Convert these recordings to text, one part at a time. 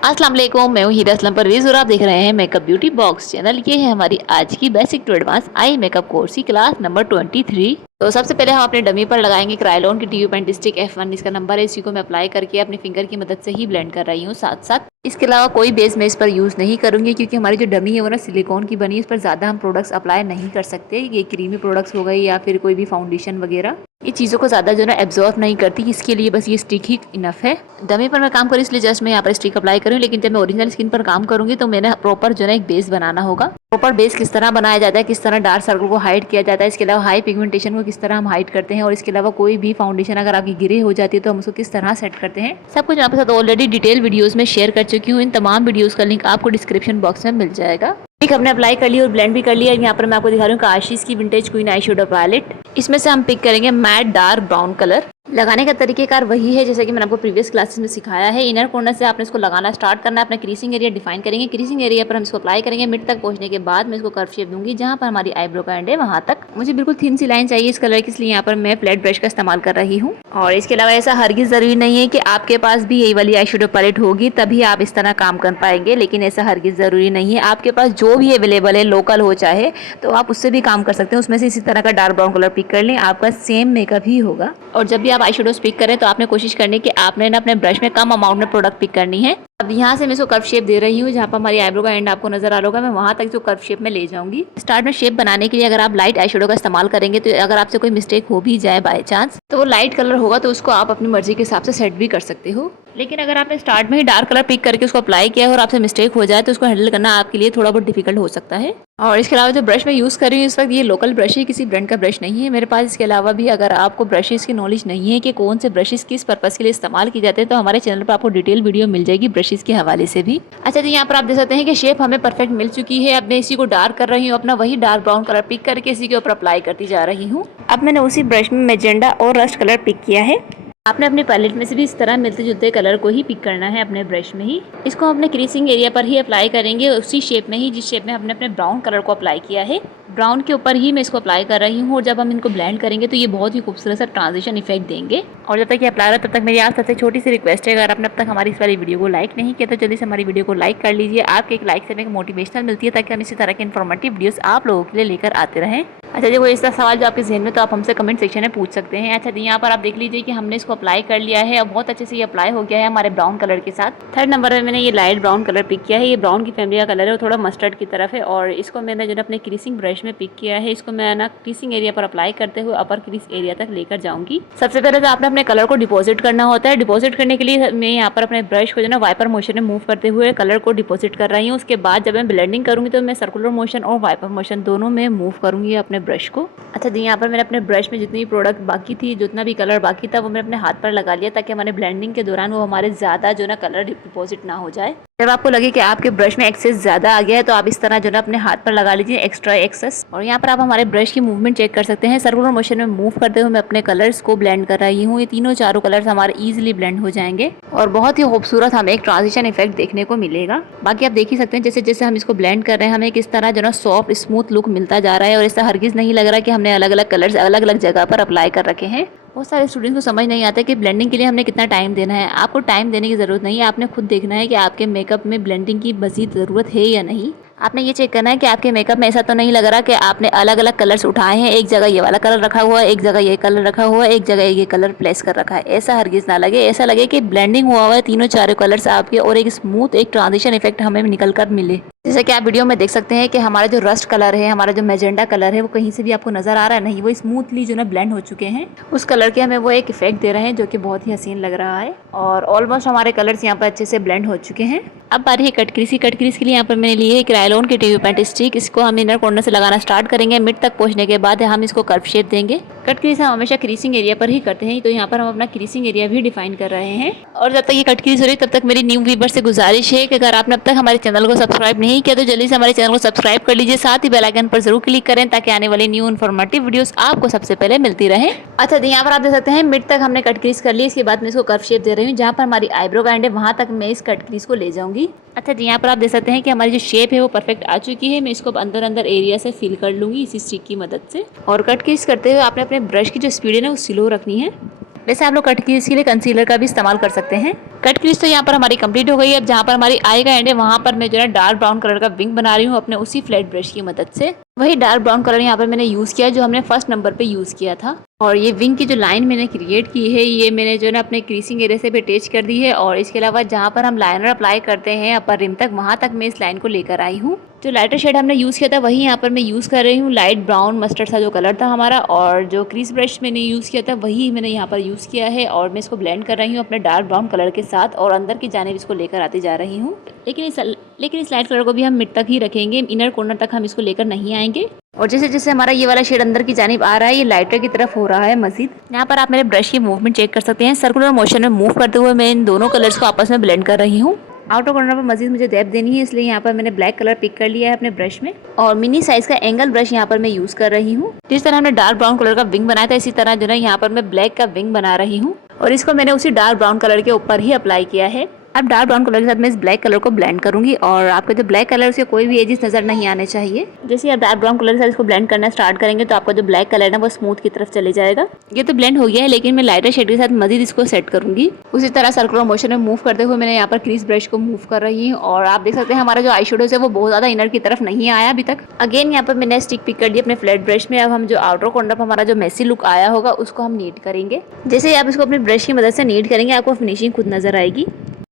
अस्सलाम वालेकुम, मैं हूँ हीरा असलम परवेज़ और आप देख रहे हैं मेकअप ब्यूटी बॉक्स चैनल। ये है हमारी आज की basic to advance eye makeup course की क्लास नंबर 23। तो सबसे पहले हम अपने डमी पर लगाएंगे क्रायोन की ट्यूब एंड स्टिक F1, इसका नंबर है। इसी को मैं अप्लाई करके अपने फिंगर की मदद से ही ब्लेंड कर रही हूँ साथ साथ। इसके अलावा कोई बेस मैं इस पर यूज़ नहीं करूँगी क्योंकि हमारी जो डमी है वो ना सिलिकॉन की बनी है, इस पर ज़्यादा हम प्रोडक्ट्स अप्लाई नहीं कर सकते। ये क्रीमी प्रोडक्ट्स हो गए या फिर कोई भी फाउंडेशन वगैरह, ये चीज़ों को ज़्यादा जो है ना एब्जॉर्ब नहीं करती, इसके लिए बस ये स्टिक ही इनफ है। डमी पर मैं काम करूँ इसलिए जस्ट मैं यहाँ पर स्टिक अप्लाई करूँ, लेकिन जब मैं ओरिजिनल स्किन पर काम करूँगी तो मैंने प्रॉपर जो है एक बेस बनाना होगा। प्रॉपर बेस किस तरह बनाया जाता है, किस तरह डार्क सर्कल को हाइड किया जाता है, इसके अलावा हाई पिगमेंटेशन को किस तरह हम हाइड करते हैं, और इसके अलावा कोई भी फाउंडेशन अगर आपकी गिरे हो जाती है तो हम उसको किस तरह सेट करते हैं, सब कुछ आपके साथ ऑलरेडी डिटेल वीडियोस में शेयर कर चुकी हूँ। इन तमाम वीडियोस का लिंक आपको डिस्क्रिप्शन बॉक्स में मिल जाएगा। एक हमने अप्लाई कर लिया और ब्लेंड भी कर लिया। यहाँ पर मैं आपको दिखा रही हूँ काशीज़ की vintage queen eye shadow palette. इसमें से हम पिक करेंगे मैट डार्क ब्राउन कलर। लगाने का तरीकेकार वही है जैसे कि मैंने आपको प्रीवियस क्लासेस में सिखाया है। इनर कॉर्नर से आपने इसको लगाना स्टार्ट करना है, अपना क्रीसिंग एरिया डिफाइन करेंगे। क्रीसिंग एरिया पर हम इसको अप्लाई करेंगे। मिड तक पहुंचने के बाद मैं इसको कर्व शेप दूंगी, जहां पर हमारी आईब्रो का एंड है वहां तक। मुझे बिल्कुल थिन सी लाइन चाहिए इस कलर की, इसलिए यहाँ पर मैं फ्लैट ब्रश का इस्तेमाल कर रही हूँ। और इसके अलावा ऐसा हरगिज जरूरी नहीं है कि आपके पास भी यही वाली आई शेडो पैलेट होगी तभी आप इस तरह काम कर पाएंगे, लेकिन ऐसा हरगिज जरूरी नहीं है। आपके पास जो भी अवेलेबल है, लोकल हो चाहे, तो आप उससे भी काम कर सकते हैं। उसमें से इसी तरह का डार्क ब्राउन कलर पिक कर लें, आपका सेम मेकअप ही होगा। और जब भी आप आई शेडोज पिक करें तो आपने कोशिश करनी कि आपने ना अपने ब्रश में कम अमाउंट में प्रोडक्ट पिक करनी है। अब यहाँ से मैं इसको कर्व शेप दे रही हूँ, जहाँ पर हमारी आईब्रो का एंड आपको नजर आ रहा होगा, मैं वहाँ तक जो कर्व शेप में ले जाऊंगी। स्टार्ट में शेप बनाने के लिए अगर आप लाइट आई शेडो का इस्तेमाल करेंगे तो अगर आपसे कोई मिस्टेक हो भी जाए बाय चांस, तो वो लाइट कलर होगा तो उसको आप अपनी मर्जी के हिसाब से सेट भी कर सकते हो। लेकिन अगर आपने स्टार्ट में ही डार्क कलर पिक करके उसको अप्लाई किया है और आपसे मिस्टेक हो जाए तो उसको हैंडल करना आपके लिए थोड़ा बहुत डिफिकल्ट हो सकता है। और इसके अलावा जो ब्रश मैं यूज़ कर रही हूँ इस वक्त, ये लोकल ब्रश है, किसी ब्रांड का ब्रश नहीं है मेरे पास। इसके अलावा भी अगर आपको ब्रशेस की नॉलेज नहीं है कि कौन से ब्रशेस किस पर्पस के लिए इस्तेमाल किए जाते हैं, तो हमारे चैनल पर आपको डिटेल वीडियो मिल जाएगी ब्रशेस के हवाले से भी। अच्छा, तो यहाँ पर आप देख सकते हैं कि शेप हमें परफेक्ट मिल चुकी है। अब मैं इसी को डार्क कर रही हूँ, अपना वही डार्क ब्राउन कलर पिक करके इसी के ऊपर अप्लाई करती जा रही हूँ। अब मैंने उसी ब्रश में मैजेंडा और रस्ट कलर पिक किया है। आपने अपने पैलेट में से भी इस तरह मिलते जुलते कलर को ही पिक करना है अपने ब्रश में ही। इसको अपने क्रीसिंग एरिया पर ही अप्लाई करेंगे, उसी शेप में ही जिस शेप में हमने अपने ब्राउन कलर को अप्लाई किया है। ब्राउन के ऊपर ही मैं इसको अप्लाई कर रही हूँ, और जब हम इनको ब्लेंड करेंगे तो ये बहुत ही खूबसूरत सा ट्रांजिशन इफेक्ट देंगे। और जब तक ये अप्लाई हो रहा है तब तक मेरी आप सबसे छोटी सी रिक्वेस्ट है, अगर आपने अब तक हमारी इस वाली वीडियो को लाइक नहीं किया तो जल्दी से हमारी वीडियो को लाइक कर लीजिए। आपके एक लाइक से हमें मोटिवेशनल मिलती है ताकि हम इसी तरह के इन्फॉर्मेटिव वीडियोस आप लोगों के लिए लेकर आते रहें। अच्छा जी, कोई ऐसा सवाल जो आपके जहन में तो आप हमसे कमेंट सेक्शन में पूछ सकते हैं। अच्छा जी, यहाँ पर आप देख लीजिए कि हमने इसको अप्लाई कर लिया है और बहुत अच्छे से ये अप्लाई हो गया है हमारे ब्राउन कलर के साथ। थर्ड नंबर में मैंने ये लाइट ब्राउन कलर पिक किया है। ये ब्राउन की फैमिली का कलर है, वो थोड़ा मस्टर्ड की तरफ है, और इसको मैंने जो अपने क्रीसिंग ब्रश में पिक किया है। इसको मैं ना क्रीसिंग एरिया पर अप्लाई करते हुए अपर क्रीज एरिया तक लेकर जाऊंगी। सबसे पहले तो आपने अपने कलर को डिपॉजिट करना होता है। डिपॉजिट करने के लिए मैं यहाँ पर अपने ब्रश को जो ना वाइपर मोशन में मूव करते हुए कलर को डिपॉजिट कर रही हूँ। उसके बाद जब मैं ब्लेंडिंग करूंगी तो मैं सर्कुलर मोशन और वाइपर मोशन दोनों में मूव करूंगी अपने ब्रश को। अच्छा जी, यहाँ पर मैंने अपने ब्रश में जितनी भी प्रोडक्ट बाकी थी, जितना भी कलर बाकी था, वो मैंने अपने हाथ पर लगा लिया ताकि हमारे ब्लेंडिंग के दौरान वो हमारे ज़्यादा जो ना कलर डिपॉजिट ना हो जाए। जब आपको लगे कि आपके ब्रश में एक्सेस ज़्यादा आ गया है तो आप इस तरह जो ना अपने हाथ पर लगा लीजिए एक्स्ट्रा एक्सेस। और यहाँ पर आप हमारे ब्रश की मूवमेंट चेक कर सकते हैं। सर्कुलर मोशन में मूव करते हुए मैं अपने कलर्स को ब्लेंड कर रही हूँ। ये तीनों चारों कलर्स हमारे ईजिली ब्लेंड हो जाएंगे और बहुत ही खूबसूरत हमें एक ट्रांजिशन इफेक्ट देखने को मिलेगा। बाकी आप देख ही सकते हैं जैसे जैसे हम इसको ब्लेंड कर रहे हैं हमें किस तरह जो ना सॉफ्ट स्मूथ लुक मिलता जा रहा है, और ऐसा हरगिज नहीं लग रहा कि हमने अलग अलग कलर्स अलग अलग जगह पर अप्लाई कर रखे हैं। बहुत सारे स्टूडेंट्स को समझ नहीं आता कि ब्लेंडिंग के लिए हमने कितना टाइम देना है। आपको टाइम देने की ज़रूरत नहीं है, आपने खुद देखना है कि आपके मेकअप में ब्लेंडिंग की मज़ीद ज़रूरत है या नहीं। आपने ये चेक करना है कि आपके मेकअप में ऐसा तो नहीं लग रहा कि आपने अलग अलग कलर्स उठाए हैं, एक जगह ये वाला कलर रखा हुआ है, एक जगह ये कलर रखा हुआ है, एक जगह ये कलर प्लेस कर रखा है। ऐसा हरगिज ना लगे, ऐसा लगे कि ब्लेंडिंग हुआ हुआ है तीनों चारों कलर्स आपके, और एक स्मूथ एक ट्रांजिशन इफेक्ट हमें निकल कर मिले। जैसे कि आप वीडियो में देख सकते हैं कि हमारा जो रस्ट कलर है, हमारा जो मैजेंडा कलर है, वो कहीं से भी आपको नजर आ रहा है नहीं, वो स्मूथली जो ना ब्लेंड हो चुके हैं। उस कलर के हमें वो एक इफेक्ट दे रहे हैं जो कि बहुत ही हसीन लग रहा है, और ऑलमोस्ट हमारे कलर्स यहाँ पर अच्छे से ब्लेंड हो चुके हैं। अब बारी है कट क्रीज की। कट क्रीज के लिए यहाँ पर मैंने ली है क्रायोन की ट्यूब पेंट स्टिक। इसको हम इनर कॉर्नर से लगाना स्टार्ट करेंगे। मिड तक पहुंचने के बाद हम इसको कर्व शेप देंगे। कट क्रीज हम हमेशा क्रीसिंग एरिया पर ही करते हैं, तो यहाँ पर हम अपना क्रीसिंग एरिया भी डिफाइन कर रहे हैं। और जब तक ये कट क्रीज हो रही है तब तक मेरी न्यू व्यूअर से गुजारिश है कि अगर आपने अब तक हमारे चैनल को सब्सक्राइब नहीं किया तो जल्दी से हमारे चैनल को सब्सक्राइब कर लीजिए, साथ ही बेल आइकन पर जरूर क्लिक करें ताकि आने वाली न्यू इन्फॉर्मेटिव वीडियोस आपको सबसे पहले मिलती रहे। अच्छा, यहाँ पर आप देख सकते हैं मिड तक हमने कट क्रीज कर ली। इसके बाद मैं इसको कर्व शेप दे रही हूँ। जहाँ पर हमारी आईब्रो का एंड है वहाँ तक मैं इस कट क्रीज को ले जाऊंगी। अच्छा जी, यहाँ पर आप देख सकते हैं कि हमारी जो शेप है वो परफेक्ट आ चुकी है। मैं इसको अंदर अंदर एरिया से फिल कर लूंगी इसी स्टिक की मदद से। और कट क्रीज करते हुए आपने अपने ब्रश की जो स्पीड है ना वो स्लो रखनी है। वैसे आप लोग कट क्रीज के लिए कंसीलर का भी इस्तेमाल कर सकते हैं। कट क्रीज तो यहाँ पर हमारी कंप्लीट हो गई है। अब जहाँ पर हमारी आई का एंड है वहाँ पर मैं जो है डार्क ब्राउन कलर का विंग बना रही हूँ अपने उसी फ्लैट ब्रश की मदद से। वही डार्क ब्राउन कलर यहाँ पर मैंने यूज़ किया जो हमने फर्स्ट नंबर पे यूज़ किया था। और ये विंग की जो लाइन मैंने क्रिएट की है ये मैंने जो है ना अपने क्रीसिंग एरिया से भी अटैच कर दी है। और इसके अलावा जहाँ पर हम लाइनर अप्लाई करते हैं अपर रिम तक, वहाँ तक मैं इस लाइन को लेकर आई हूँ। जो लाइटर शेड हमने यूज़ किया था वही यहाँ पर मैं यूज़ कर रही हूँ। लाइट ब्राउन मस्टर्ड सा जो कलर था हमारा, और जो क्रीज ब्रश मैंने यूज़ किया था वही मैंने यहाँ पर यूज़ किया है। और मैं इसको ब्लेंड कर रही हूँ अपने डार्क ब्राउन कलर के साथ और अंदर की जानिब इसको लेकर आती जा रही हूँ। लेकिन इस लाइट कलर को भी हम मिड तक ही रखेंगे, इनर कॉर्नर तक हम इसको लेकर नहीं आएंगे। और जैसे जैसे हमारा ये वाला शेड अंदर की जानिब आ रहा है ये लाइटर की तरफ हो रहा है मजीद। यहाँ पर आप मेरे ब्रश की मूवमेंट चेक कर सकते हैं। सर्कुलर मोशन में मूव करते हुए मैं इन दोनों कलर्स को आपस में ब्लेंड कर रही हूँ। आउटर कॉर्नर पर मजीद मुझे डेप्थ देनी है, इसलिए यहाँ पर मैंने ब्लैक कलर पिक कर लिया है अपने ब्रश में। और मिनी साइज का एंगल ब्रश यहाँ पर मैं यूज कर रही हूँ। जिस तरह हमने डार्क ब्राउन कलर का विंग बनाया था इसी तरह जो है यहाँ पर मैं ब्लैक का विंग बना रही हूँ। और इसको मैंने उसी डार्क ब्राउन कलर के ऊपर ही अप्लाई किया है। अब डार्क ब्राउन कलर के साथ मैं इस ब्लैक कलर को ब्लेंड करूंगी। और आपका जो ब्लैक कलर उसके कोई भी एजेस नजर नहीं आने चाहिए। जैसे आप डार्क ब्राउन कलर के साथ इसको ब्लेंड करना स्टार्ट करेंगे तो आपका जो ब्लैक कलर है ना वो स्मूथ की तरफ चले जाएगा। ये तो ब्लेंड हो गया है लेकिन मैं लाइटर शेड के साथ मजीद इसको सेट करूंगी। उसी तरह सर्कुलर मोशन में मूव करते हुए मैंने यहाँ पर क्रीज ब्रश को मूव कर रही हूँ। और आप देख सकते हैं हमारा जो आई शेडोज है वो बहुत ज्यादा इनर की तरफ नहीं आया अभी तक। अगेन यहाँ पर मैंने स्टिक पिक कर दी अपने फ्लैट ब्रश में। अब हम जो आउटर कॉर्नर पर हमारा जो मेसी लुक आया होगा उसको हम नीट करेंगे। जैसे ही आप इसको अपने ब्रश की मदद से नीट करेंगे आपको फिनिशिंग खुद नजर आएगी।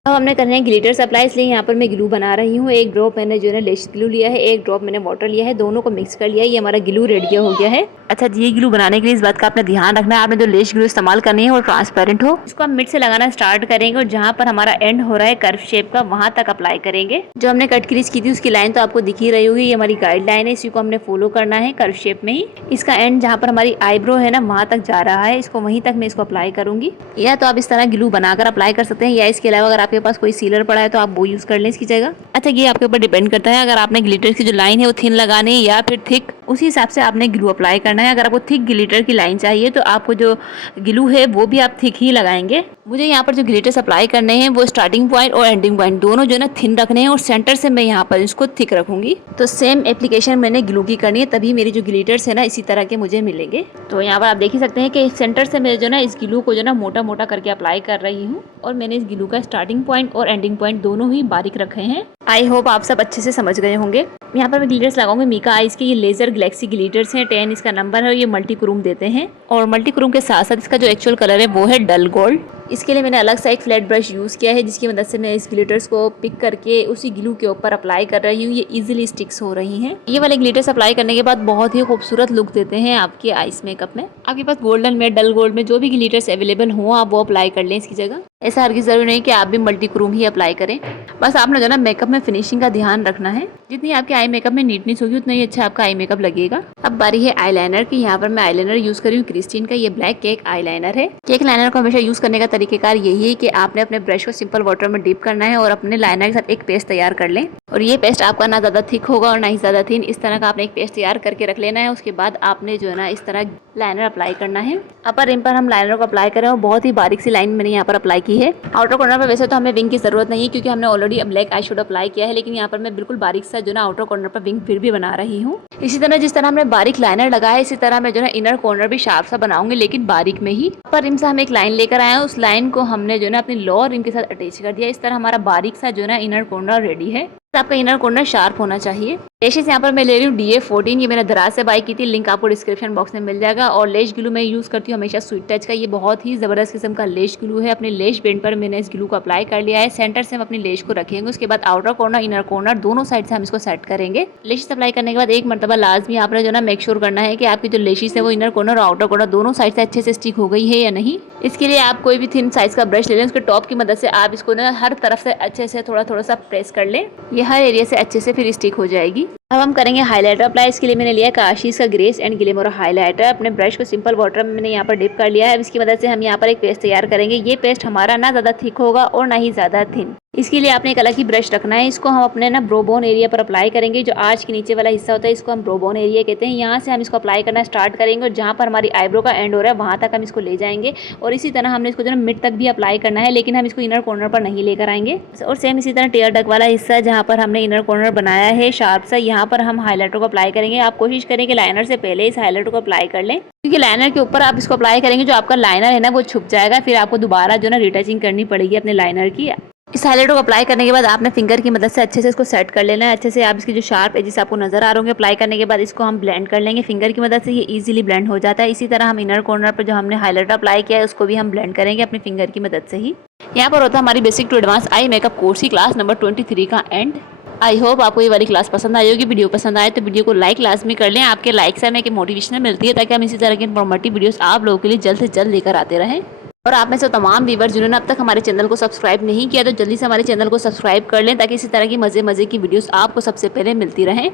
अब हमने करना है ग्लिटर्स अप्लाई, इसलिए यहाँ पर मैं ग्लू बना रही हूँ। एक ड्रॉप मैंने जो है लेश ग्लू लिया है, एक ड्रॉप मैंने वाटर लिया है, दोनों को मिक्स कर लिया है। ये हमारा ग्लू रेडी हो गया है। अच्छा ये ग्लू बनाने के लिए इस बात का आपने ध्यान रखना है, आपने जो लेश ग्लू इस्तेमाल करनी है वो ट्रांसपेरेंट हो। इसको हम मिड से लगाना स्टार्ट करेंगे और जहाँ पर हमारा एंड हो रहा है कर्व शेप का वहाँ तक अप्लाई करेंगे। जो हमने कट क्रीज की थी उसकी लाइन तो आपको दिख ही रही होगी, ये हमारी गाइडलाइन है, इसी को हमने फॉलो करना है कर्व शेप में ही। इसका एंड जहाँ पर हमारी आईब्रो है ना वहाँ तक जा रहा है, इसको वहीं तक मैं इसको अप्लाई करूंगी। या तो आप इस तरह ग्लू बनाकर अप्लाई कर सकते हैं या इसके अलावा अगर आपके पास कोई सीलर पड़ा है तो आप वो यूज कर लें इसकी जगह। अच्छा ये आपके ऊपर डिपेंड करता है, अगर आपने ग्लिटर की जो लाइन है वो थिन लगानी है या फिर थिक, उसी हिसाब से आपने ग्लू अप्लाई करना है। अगर आपको थिक ग्लिटर की लाइन चाहिए तो आपको जो ग्लू है वो भी आप थिक ही लगाएंगे। मुझे यहाँ पर जो ग्लिटर्स अप्लाई करने हैं वो स्टार्टिंग पॉइंट और एंडिंग पॉइंट दोनों जो है ना थिन रखने हैं और सेंटर से मैं यहाँ पर इसको थिक रखूंगी। तो सेम एप्लीकेशन मैंने ग्लू की करनी है, तभी मेरी जो ग्लिटर्स है ना इसी तरह के मुझे मिलेंगे। तो यहाँ पर आप देख ही सकते हैं कि सेंटर से मैं जो ना इस ग्लू को जो ना मोटा मोटा करके अप्लाई कर रही हूँ। और मैंने इस ग्लू का स्टार्टिंग पॉइंट और एंडिंग पॉइंट दोनों ही बारीक रखे हैं। आई होप आप सब अच्छे से समझ गए होंगे। यहाँ पर मैं ग्लिटर्स लगाऊंगी मीका आइज के, ये लेजर गैलेक्सी ग्लिटर्स हैं, 10 इसका नंबर है और ये मल्टी क्रोम देते हैं। और मल्टी क्रोम के साथ साथ इसका जो एक्चुअल कलर है वो है डल गोल्ड। इसके लिए मैंने अलग सा एक फ्लैट ब्रश यूज़ किया है जिसकी मदद से मैं इस ग्लिटर्स को पिक करके उसी ग्लू के ऊपर अप्लाई कर रही हूँ। ये इजीली स्टिक्स हो रही हैं। ये वाले ग्लिटर्स अप्लाई करने के बाद बहुत ही खूबसूरत लुक देते हैं आपके आइस मेकअप में। आपके पास गोल्डन में डल गोल्ड में जो भी ग्लिटर्स अवेलेबल हो आप वो अप्लाई कर लें इसकी जगह। ऐसा हर की जरूरी नहीं कि आप भी मल्टी क्रोम ही अप्लाई करें। बस आपने जो ना मेकअप में फिनिशिंग का ध्यान रखना है। जितनी आपके आई मेकअप में नीटनेस होगी उतना ही अच्छा आपका आई मेकअप लगेगा। अब बारी है आईलाइनर की। यहाँ पर मैं आईलाइनर यूज कर रही हूँ क्रिस्टीन का, ये ब्लैक केक आईलाइनर है। केक लाइनर को हमेशा यूज करने का तरीकेकार यही है कि आपने अपने ब्रश को सिंपल वाटर में डिप करना है और अपने लाइनर के साथ एक पेस्ट तैयार कर लें। और ये पेस्ट आपका ना ज्यादा थिक होगा और ना ही ज्यादा थिन, इस तरह का आपने एक पेस्ट तैयार करके रख लेना है। उसके बाद आपने जो है ना इस तरह लाइनर अप्लाई करना है। अपर रिम पर हम लाइनर को अप्लाई करें और बहुत ही बारीक सी लाइन मैंने यहाँ पर अप्लाई की है। आउटर कॉर्नर पर वैसे तो हमें विंग की जरूरत नहीं है क्योंकि हमने already black eye shadow apply किया है, लेकिन यहाँ पर मैं बिल्कुल बारीक सा जो ना आउटर कॉर्नर पर विंग फिर भी बना रही हूँ। इसी तरह जिस तरह हमने बारीक लाइनर लगाया इसी तरह मैं जो है इनर कॉर्नर भी शार्प सा बनाऊंगी, लेकिन बारीक में ही। अपर रिम से हम एक लाइन लेकर आए हैं, उस लाइन को हमने जो है अपनी लोअर रिम के साथ अटैच कर दिया। इस तरह हमारा बारीक सा जो है इनर कॉर्नर रेडी है। आपका इनर कॉर्नर शार्प होना चाहिए। लेशेस यहाँ पर मैं ले रही हूँ DA14, ये मैंने दराज से बाई की थी, लिंक आपको डिस्क्रिप्शन बॉक्स में मिल जाएगा। और लेश ग्लू मैं यूज़ करती हूँ हमेशा स्वीट टच का, ये बहुत ही ज़बरदस्त किस्म का लेश ग्लू है। अपने लेश बेंड पर मैंने इस ग्लू को अप्लाई कर लिया है। सेंटर से हम अपनी लेश को रखेंगे, उसके बाद आउटर कॉर्नर इनर कॉर्नर दोनों साइड से हम इसको सेट करेंगे। लेशेस अप्लाई करने के बाद एक मरतबा लाजमी आपने जो ना मेक श्योर करना है कि आपकी जो लेशेस है वो इनर कॉर्नर और आउटर कॉर्नर दोनों साइड से अच्छे से स्टिक हो गई है या नहीं। इसके लिए आप कोई भी थिन साइज का ब्रश ले लें, उसके टॉप की मदद से आप इसको ना हर तरफ से अच्छे से थोड़ा थोड़ा सा प्रेस कर लें, ये हर एरिया से अच्छे से फिर स्टिक हो जाएगी। अब हम करेंगे हाइलाइटर अप्लाई। इसके लिए मैंने लिया काशीज का ग्रेस एंड ग्लिमर हाइलाइटर। अपने ब्रश को सिंपल वाटर में मैंने यहाँ पर डिप कर लिया है। अब इसकी मदद से हम यहाँ पर एक पेस्ट तैयार करेंगे। ये पेस्ट हमारा ना ज़्यादा थिक होगा और ना ही ज़्यादा थिन। इसके लिए आपने एक अलग ही ब्रश रखना है। इसको हम अपने ना ब्रोबोन एरिया पर अप्लाई करेंगे। जो आज के नीचे वाला हिस्सा होता है इसको हम ब्रोबोन एरिया कहते हैं। यहाँ से हम इसको अप्लाई करना स्टार्ट करेंगे और जहाँ पर हमारी आईब्रो का एंड हो रहा है वहाँ तक हम इसको ले जाएंगे। और इसी तरह हमने इसको जो है मिड तक भी अप्लाई करना है, लेकिन हम इसको इनर कॉर्नर पर नहीं लेकर आएंगे। और सेम इसी तरह टेयर डक वाला हिस्सा जहाँ पर हमने इनर कॉर्नर बनाया है शार्प सा, यहाँ यहाँ पर हम हाइलाइटर को अप्लाई करेंगे। आप कोशिश करें कि लाइनर से पहले इस हाइलाइटर को अप्लाई कर लें, क्योंकि लाइनर के ऊपर आप इसको अप्लाई करेंगे जो आपका लाइनर है ना वो छुप जाएगा, फिर आपको दोबारा जो ना रिटचिंग करनी पड़ेगी अपने लाइनर की। इस हाइलाइटर को अप्लाई करने के बाद आपने फिंगर की मदद से अच्छे से इसको सेट कर लेना है। अच्छे से आप इसकी जो शार्प एजेस आपको नजर आ रहे होंगे अप्लाई करने के बाद इसको हम ब्लेंड कर लेंगे फिंगर की मदद से। ये इजीली ब्लेंड हो जाता है। इसी तरह हम इनर कॉर्नर पर जो हमने हाइलाइटर अप्लाई किया है उसको भी हम ब्लेंड करेंगे अपने फिंगर की मदद से ही। यहाँ पर होता है हमारी basic to advance eye makeup course की क्लास नंबर 23 का एंड। आई होप आपको ये वाली क्लास पसंद आई होगी। वीडियो पसंद आए तो वीडियो को लाइक लाजमी कर लें। आपके लाइक से हमें एक मोटिवेशन मिलती है ताकि हम इसी तरह की इन्फॉर्मेटिव वीडियोस आप लोगों के लिए जल्द से जल्द लेकर आते रहें। और आप में से तमाम व्यूअर्स जिन्होंने अब तक हमारे चैनल को सब्सक्राइब नहीं किया तो जल्दी से हमारे चैनल को सब्सक्राइब कर लें ताकि इसी तरह की मज़े की वीडियोस आपको सबसे पहले मिलती रहें।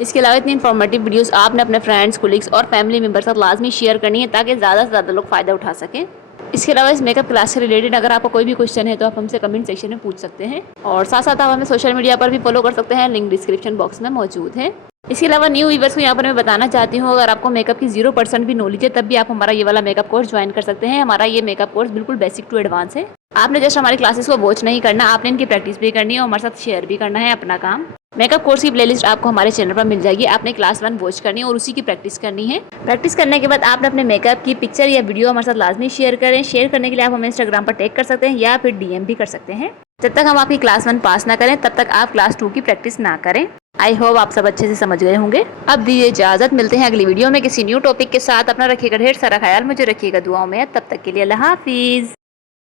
इसके अलावा इतनी इन्फॉर्मेटिव वीडियोस आपने अपने फ्रेंड्स, कोलिग्स और फैमिली मेम्बर साथ लाजमी शेयर करनी है ताकि ज़्यादा से ज़्यादा लोग फ़ायदा उठा सकें। इसके अलावा इस मेकअप क्लास से रिलेटेड अगर आपको कोई भी क्वेश्चन है तो आप हमसे कमेंट सेक्शन में पूछ सकते हैं। और साथ साथ आप हमें सोशल मीडिया पर भी फॉलो कर सकते हैं, लिंक डिस्क्रिप्शन बॉक्स में मौजूद है। इसके अलावा न्यू व्यूअर्स को यहाँ पर मैं बताना चाहती हूँ, अगर आपको मेकअप की 0% भी नॉलेज है तब भी आप हमारा ये वाला मेकअप कोर्स ज्वाइन कर सकते हैं। हमारा ये मेकअप कोर्स बिल्कुल बेसिक टू एडवांस है। आपने जस्ट हमारी क्लासेस को वॉच नहीं करना, आपने इनकी प्रैक्टिस भी करनी है और हमारे साथ शेयर भी करना है अपना काम। मेकअप कोर्स की प्लेलिस्ट आपको हमारे चैनल पर मिल जाएगी। आपने क्लास 1 वॉच करनी है और उसी की प्रैक्टिस करनी है। प्रैक्टिस करने के बाद आपने अपने मेकअप की पिक्चर या वीडियो हमारे साथ लाजमी शेयर करें। शेयर करने के लिए आप हमें इंस्टाग्राम पर टैग कर सकते हैं या फिर डीएम भी कर सकते हैं। जब तक हम आपकी क्लास 1 पास ना करें तब तक आप क्लास 2 की प्रैक्टिस ना करें। आई होप आप सब अच्छे से समझ गए होंगे। अब दीजिए इजाजत, मिलते हैं अगली वीडियो में किसी न्यू टॉपिक के साथ। अपना रखिएगा ढेर सारा ख्याल, मुझे रखिएगा दुआओं में। तब तक के लिए अल्लाह हाफिज।